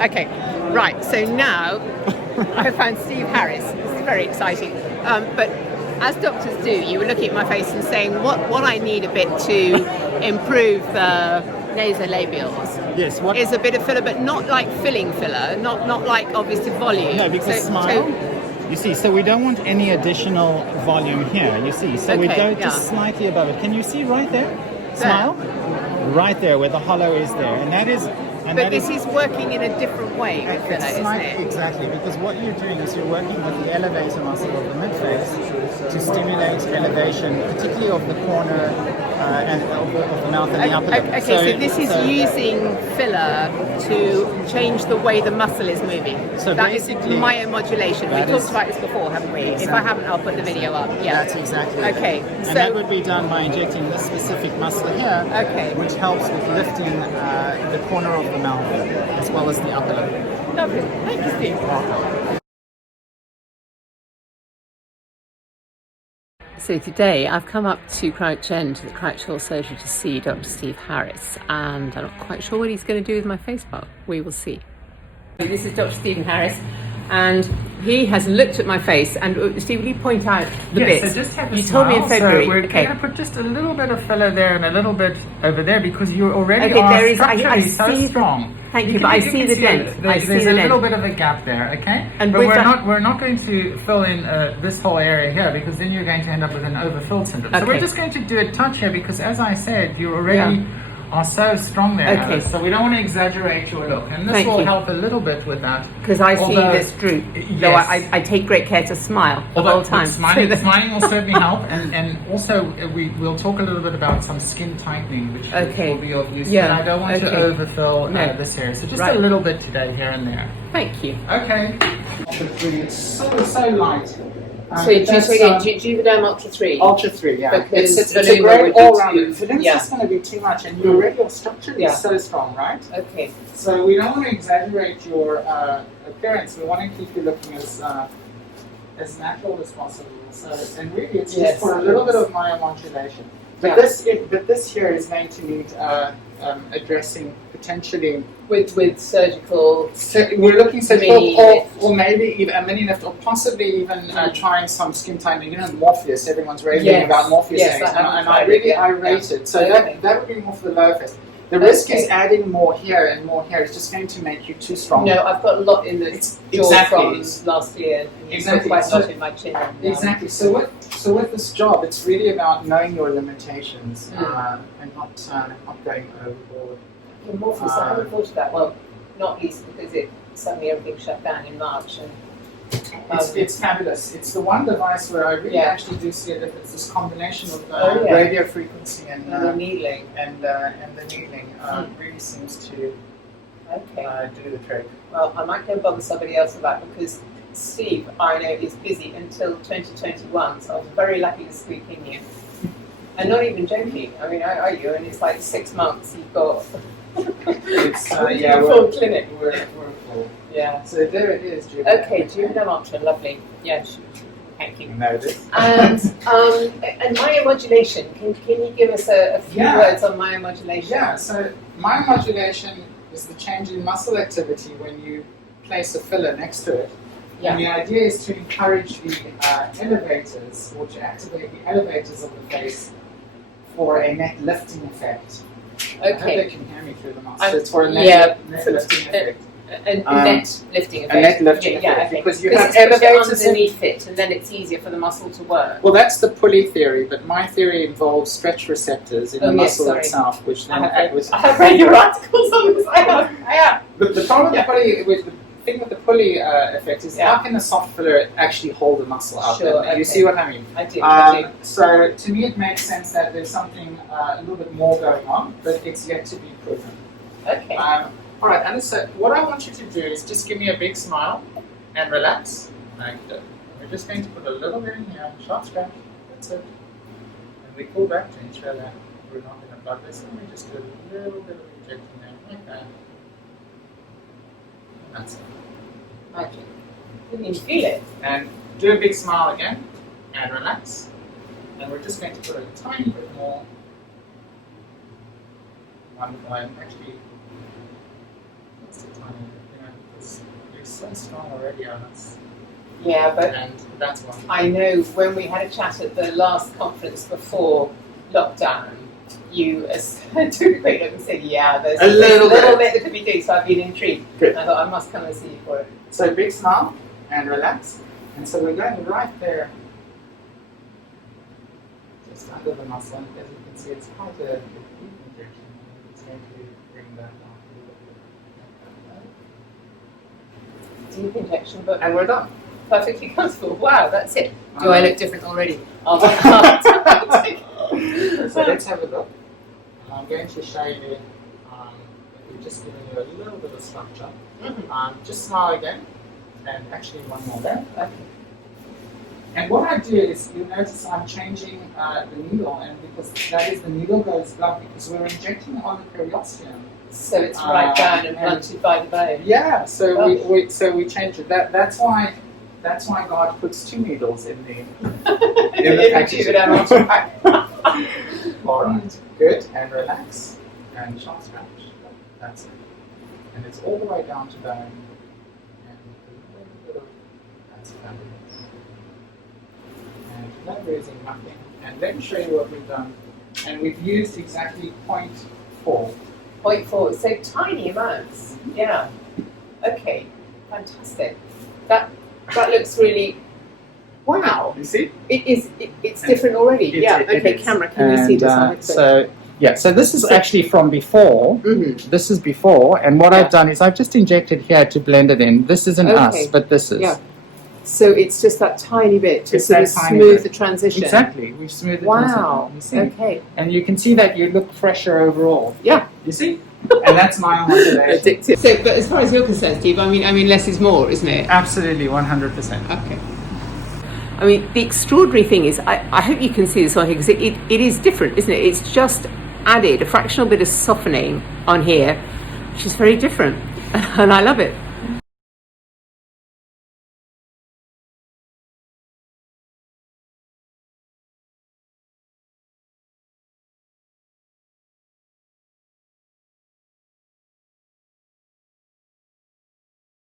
Okay, right. So now I found Steve Harris. It's very exciting. But as doctors do, you were looking at my face and saying what I need a bit to improve the nasolabials. Yes, is a bit of filler, but not like filling filler, not like obviously volume. No, because smile. You see, so we don't want any additional volume here. You see, so we go just slightly above it. Can you see right there? Smile. Right there, where the hollow is there, and that is. But this is working in a different way with filler, isn't it? Exactly, because what you're doing is you're working with the elevator muscle of the midface to stimulate elevation, particularly of the corner and of the mouth and the upper lip. Okay, so this is using filler to change the way the muscle is moving. So that is myomodulation. We talked about this before, haven't we? Exactly. If I haven't, I'll put the video up. Yeah, that's exactly okay. It. And that would be done by injecting this specific muscle here, which helps with lifting the corner of the mouth as well as the upper lip. Lovely. Thank you, Steve. So today I've come up to Crouch End to the Crouch Hall surgery to see Dr. Steve Harris, and I'm not quite sure what he's going to do with my face, but we will see. This is Dr. Stephen Harris, and he has looked at my face. And Steve, will you point out the bits? So just have a you smile. told me in February. So we're going to put just a little bit of filler there and a little bit over there because you already are there is, structurally I see strong. Thank you, but I see the dent. There's a little bit of a gap there, okay? And but we're not going to fill in this whole area here because then you're going to end up with an overfilled syndrome. So we're just going to do a touch here because, as I said, you already are so strong there. Okay. So we don't want to exaggerate your look, and this will help a little bit with that. Because I see this droop. Yes. Though I take great care to smile the whole time. Smiling will certainly help, and also we'll talk a little bit about some skin tightening, which will be of use. Yeah. And I don't want to overfill this area, so just a little bit today, here and there. Thank you. Okay. It's so light. So do you say again, Juvederm Ultra 3? Ultra 3, yeah. Because it's a great all-round. Vanilla is going to be too much, and you already are structurally so strong, right? Okay. So we don't want to exaggerate your appearance. We want to keep you looking as natural as possible. So, and really, it's just for a little bit of myomodulation. But this here is going to need addressing potentially with surgical. We're looking surgical, or maybe even a mini lift, or possibly even trying some skin tightening. You know, Morpheus. Everyone's raving about Morpheus, and I rate it. So that would be more for the lower face. The risk is adding more here and more here. It's just going to make you too strong. No, I've got a lot in the jaw from last year. Quite a lot in my chin. Exactly. So with this job, it's really about knowing your limitations and not going overboard. Morpheus, I haven't thought of that. Well, not least because suddenly everything shut down in March. And it's fabulous. It's the one device where I really actually do see a difference. This combination of radio frequency and the needling and the needling really seems to do the trick. Well, I might go and bother somebody else about it because Steve, I know, is busy until 2021, so I was very lucky to squeak in here. And not even joking. I mean, I argue, and it's like 6 months you've got. It's full clinic. We're full. Yeah. So there it is, Julie. Okay, Juvederm Ultra, lovely. Yeah, thank you. Noted. And myomodulation. Can you give us a few words on myomodulation? Yeah. So myomodulation is the change in muscle activity when you place a filler next to it. Yeah. And the idea is to encourage the elevators, or to activate the elevators of the face for a neck lifting effect. Okay. I hope they can hear me through the mask. It's for a neck lifting effect. A net lifting effect. A neck lifting effect. Because you have elevators underneath it, and then it's easier for the muscle to work. Well, that's the pulley theory, but my theory involves stretch receptors in the muscle itself, which then act with. I have read your articles on this. I have. The problem with the thing with the pulley effect is how can a soft filler actually hold the muscle up? Sure, You see what I mean? I do. So to me, it makes sense that there's something a little bit more going on, but it's yet to be proven. Okay. All right, and so what I want you to do is just give me a big smile and relax. Like that. We're just going to put a little bit in here, sharp scratch. That's it. And we pull back to ensure that we're not going to bug this, and we just do a little bit of injecting there, like that. That's it. Magic. Didn't even feel it. And do a big smile again, and relax. And we're just going to put a tiny bit more. Actually, that's a tiny, You're so strong already on us. Yeah, but And that's one. I know when we had a chat at the last conference before lockdown, you took a quick look and said, yeah, there's A little bit that could be doing, so I've been intrigued. Good. And I thought I must come and see you for it. So big smile and relax. And so we're going right there, just under the muscle. And as you can see, it's quite a deep injection. It's going to bring that down a little bit. Deep injection, but And we're done. perfectly comfortable. Wow, that's it. Do Uh-huh. I look different already? So let's have a look. I'm going to show you, we've just given you a little bit of structure. Just smile again, and actually one more there. Okay. And what I do is, you'll notice I'm changing the needle, and because that is the needle goes blood, because we're injecting on the periosteum. So it's right down and blunted by the bone. Yeah, so we change it. That's why God puts two needles in the packaging. All right, good, and relax, and sharp scratch. That's it. And it's all the way down to bone. And a little bit of, that's fabulous. And no bruising, nothing. And let me show you what we've done. And we've used exactly 0.4. 0.4, so tiny amounts. Yeah. Okay, fantastic. That looks really. Wow. You see? It's different already. Okay, camera, can you see this? So this is actually from before. Mm-hmm. This is before, and what I've done is I've just injected here to blend it in. This isn't us, but this is. Yeah. So it's just that tiny bit to It's sort of that tiny smooth bit. the transition. Exactly. We've smoothed it. Wow. You see? Okay. And you can see that you look fresher overall. Yeah. You see? And that's myomodulation. Addictive. So, but as far as you're concerned, Steve, I mean, less is more, isn't it? Absolutely, 100%. Okay. I mean, the extraordinary thing is, I hope you can see this on here, because it is different, isn't it? It's just added a fractional bit of softening on here, which is very different, and I love it.